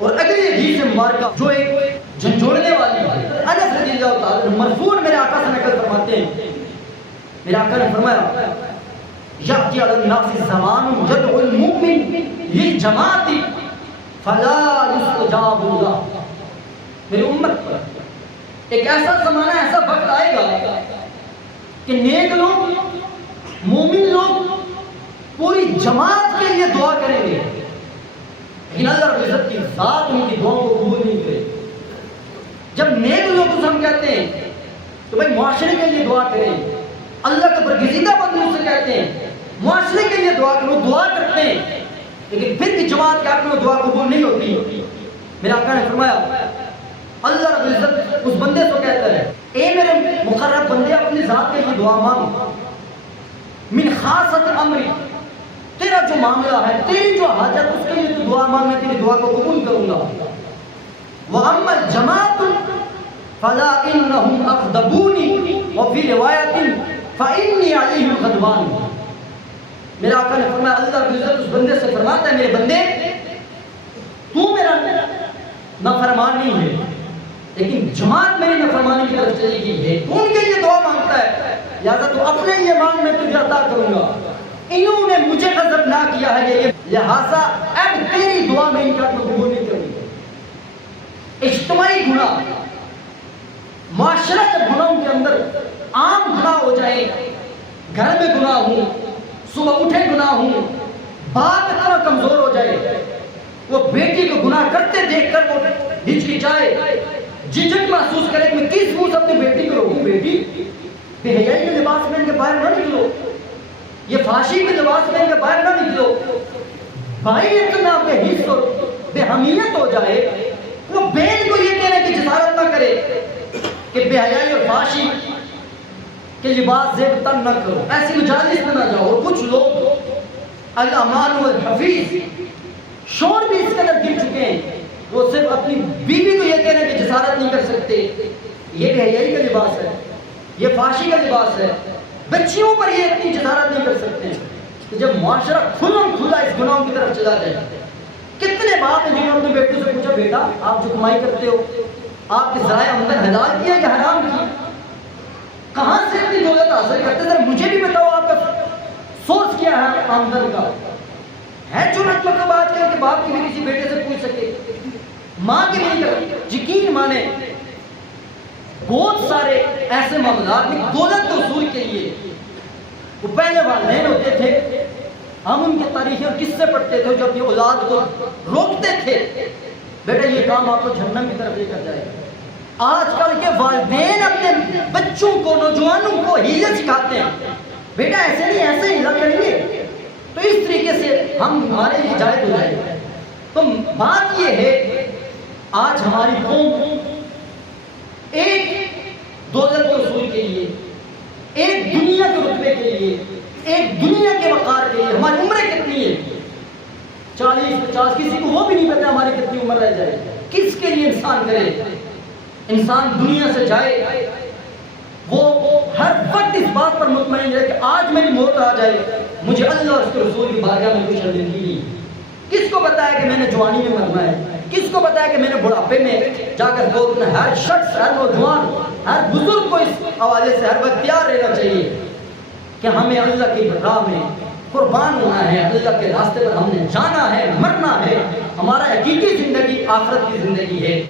اور اگلی حدیث مبارکہ جو ایک جھنجھوڑنے والی ہے، انس رضی اللہ تعالی عنہ مرفوع میرے آقا سے نقل فرماتے ہیں، میرے آقا نے فرمایا یأتی علی الناس زمان یدعو المؤمن للجماعت فلا یستجاب له، میری امت پر ایک ایسا زمانہ ایسا وقت آئے گا کہ نیک لوگ مومن لوگ پوری جماعت کے لیے دعا کریں گے لیکن اللہ رب العزت کی ذات ان کی دعاؤں کو قبول نہیں کرے۔ جب نیک لوگ کو ہم کہتے ہیں تو بھائی معاشرے کے لیے دعا کریں، اللہ کے برگزیدہ بندوں سے کہتے ہیں معاشرے کے لیے دعا کرو، دعا کرتے ہیں لیکن پھر بھی جماعت کے حق میں دعا قبول نہیں ہوتی۔ میرے آقا نے فرمایا اللہ رب العزت اس بندے سے کہتا ہے اے میرے مقرب بندے اپنی ذات کے لیے دعا مانگ، من خاصت امری، تیرا جو معاملہ ہے تیری جو حاجت اس کے لیے تو دعا مانگ، میں تیری دعا کو قبول کروں گا۔ وَأَمَّا الْجَمَاعَةُ فَلَا إِنَّهُمْ أَغْضَبُونِي وَفِي رِوَایَةٍ فَإِنِّي عَلَيْهِمْ غَضْبَانٌ۔ میرا آقا نے فرمایا اللہ رب العزت اس بندے سے فرماتا ہے میرے بندے تو میرا نافرمان نہیں ہے لیکن جماعت میری نافرمانی کی طرف چلی گئی ہے، تو ان کے لیے دعا مانگتا ہے، لہذا تو اپنے لیے مانگ میں تجھے عطا کروں گا، انہوں نے مجھے غضب نہ کیا ہے لہذا اب تیری دعا میں ان کا قبول نہیں کروں گا۔ اجتماعی گناہ، معاشرہ کے گناہوں کے اندر عام گناہ ہو جائے، گھر میں گناہ ہوں، صبح اٹھے گناہ ہوں، باپ اتنا کمزور ہو جائے وہ بیٹی کو گناہ کرتے دیکھ کر وہ ہچکچائے، جھجک محسوس کرے کہ میں کس منہ سے اپنی بیٹی کو روکوں، بیٹی بے حیائی کے لباس پہن کے باہر نہ نکلو، یہ فحاشی کے لباس پہن کے باہر نہ نکلو۔ بھائی اتنا بے حس اور بے حمیت ہو جائے وہ بہن کو یہ کہنے کی جسارت نہ کرے کہ بے حیائی اور فحاشی کہ لباس زیب تن نہ کرو، ایسی مجالس میں نہ جاؤ۔ اور کچھ لوگ الامان والحفیظ شور بھی اس کے اندر گر چکے ہیں، وہ صرف اپنی بیوی کو یہ کہنے کی جسارت نہیں کر سکتے یہ بے حیائی کا لباس ہے، یہ فحاشی کا لباس ہے، بچیوں پر یہ اتنی جسارت نہیں کر سکتے کہ جب معاشرہ کھلم کھلا اس گناہوں کی طرف چلا جائے۔ کتنے باپ ہیں جنہوں نے اپنے بیٹوں سے پوچھا بیٹا آپ جو کمائی کرتے ہو آپ کے ذرائع آمدن حلال کیا کہ حرام کی، کہاں سے اتنی دولت حاصل کرتے، ذرا مجھے بھی بتاؤ آپ کا سورس کیا ہے آمدن کا۔ ہے جو مطلب آج کل کے باپ کی بھی کسی بیٹے سے پوچھ سکے، ماں کے نہیں کر یقین مانے بہت سارے ایسے معاملات میں دولت کے حصول کے لیے وہ پہلے والدین ہوتے تھے، ہم ان کے تاریخیں اور قصے پڑھتے تھے جو اپنی اولاد کو روکتے تھے بیٹا یہ کام آپ کو جہنم کی طرف لے کر جائے گا۔ آج کل کے والدین اپنے بچوں کو نوجوانوں کو ہیلے سکھاتے ہیں، بیٹا ایسے نہیں ایسے ہیلا کریں گے تو اس طریقے سے ہمارے لیے جائز ہو جائے گا۔ تو بات یہ ہے آج ہماری قوم ایک دولت کے حصول کے لیے، ایک دنیا کے رتبے کے لیے، ایک دنیا کے وقار کے لیے، ہماری عمریں کتنی ہے 40 50، کسی کو وہ بھی نہیں پتا ہماری کتنی عمر رہ جائے، کس کے لیے انسان کرے، انسان دنیا سے جائے وہ ہر وقت اس بات پر مطمئن رہے کہ آج میری موت آ جائے مجھے اللہ اور اس کے رسول کی بارگاہ میں کچھ زندگی نہیں۔ کس کو بتایا کہ میں نے جوانی میں مرنا ہے، کس کو بتایا کہ میں نے بڑھاپے میں جا کر بولنا ہے۔ ہر شخص، ہر نوجوان، ہر بزرگ کو اس حوالے سے ہر وقت تیار رہنا چاہیے کہ ہمیں اللہ کی راہ میں قربان ہونا ہے، اللہ کے راستے پر ہم نے جانا ہے، مرنا ہے، ہمارا حقیقی زندگی آخرت کی زندگی ہے۔